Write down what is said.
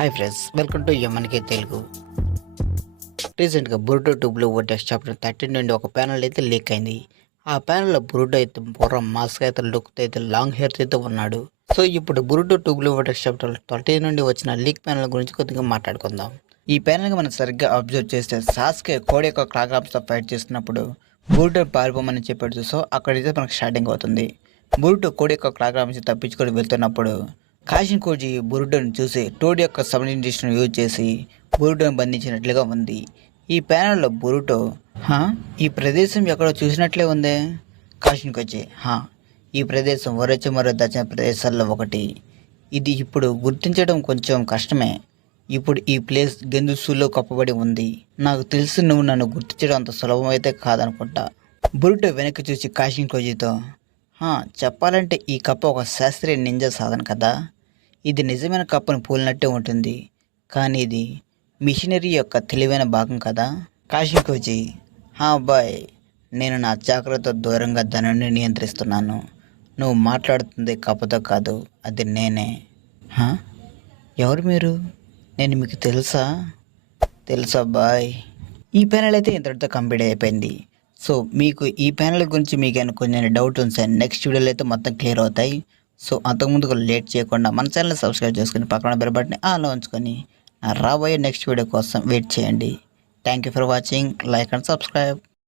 Hi friends, welcome to యమన్కే తెలుగు. రీసెంట్గా బురుటో ట్యూబ్లో ఓటెక్స్ చాప్టర్ 13 నుండి ఒక ప్యానల్ అయితే లీక్ అయింది. ఆ ప్యానల్లో బురుటో అయితే బుర్ర మాస్క్ అయితే లుక్ అయితే లాంగ్ హెయిర్ అయితే ఉన్నాడు. సో ఇప్పుడు బురుటో ట్యూబ్లో ఓటెక్స్ చాప్టర్ 13 నుండి వచ్చిన లీక్ ప్యానల్ గురించి కొద్దిగా మాట్లాడుకుందాం. ఈ ప్యానల్కి మనం సరిగ్గా అబ్జర్వ్ చేస్తే సాస్కే కోడి యొక్క క్లాగ్రామ్స్తో ఫైట్ చేస్తున్నప్పుడు బురుటో పారిపోమని చెప్పాడు. సో అక్కడైతే మనకు స్టార్టింగ్ అవుతుంది. బురుటో కోడి యొక్క క్లాగ్రామ్స్ తప్పించుకొని వెళ్తున్నప్పుడు కాషిన్ కోజీ బురుటోని చూసి టోడ్ యొక్క సబ్లిమిటేషన్ యూజ్ చేసి బురుటోని బంధించినట్లుగా ఉంది. ఈ ప్యానల్లో బురుటో ఈ ప్రదేశం ఎక్కడో చూసినట్లే ఉందే. కాషిన్ కోజీ ఈ ప్రదేశం ఒరచిమరో దక్షిణ ప్రదేశాల్లో ఒకటి. ఇది ఇప్పుడు గుర్తించడం కొంచెం కష్టమే. ఇప్పుడు ఈ ప్లేస్ గెందుసులో కప్పబడి ఉంది. నాకు తెలిసి నువ్వు నన్ను గుర్తించడం అంత సులభం అయితే కాదనుకుంటా. బురుటో వెనక్కి చూసి కాషిన్ కోజీతో చెప్పాలంటే ఈ కప్ప ఒక శాస్త్రీయ నింజా సాధన కదా. ఇది నిజమైన కప్పను పోలినట్టే ఉంటుంది, కానీ ఇది మిషనరీ యొక్క తెలివైన భాగం కదా. కాషిన్ కోజీ అబ్బాయ్, నేను నా జాగ్రత్త దూరంగా దానిని నియంత్రిస్తున్నాను. నువ్వు మాట్లాడుతుంది కప్పతో కాదు, అది నేనే. ఎవరు మీరు? నేను మీకు తెలుసా బాయ్? ఈ ప్యానల్ అయితే ఇంతటితో కంప్లీట్ అయిపోయింది. సో మీకు ఈ ప్యానల్ గురించి మీకు కొన్ని డౌట్ ఉంటాయి, నెక్స్ట్ వీడియోలో అయితే మొత్తం క్లియర్ అవుతాయి. సో అంతకుముందు లేట్ చేయకుండా మన ఛానల్ని సబ్స్క్రైబ్ చేసుకుని పక్కన బెల్ బటన్ని ఆన్లో ఉంచుకొని రాబోయే నెక్స్ట్ వీడియో కోసం వెయిట్ చేయండి. Thank you for watching. Like and subscribe.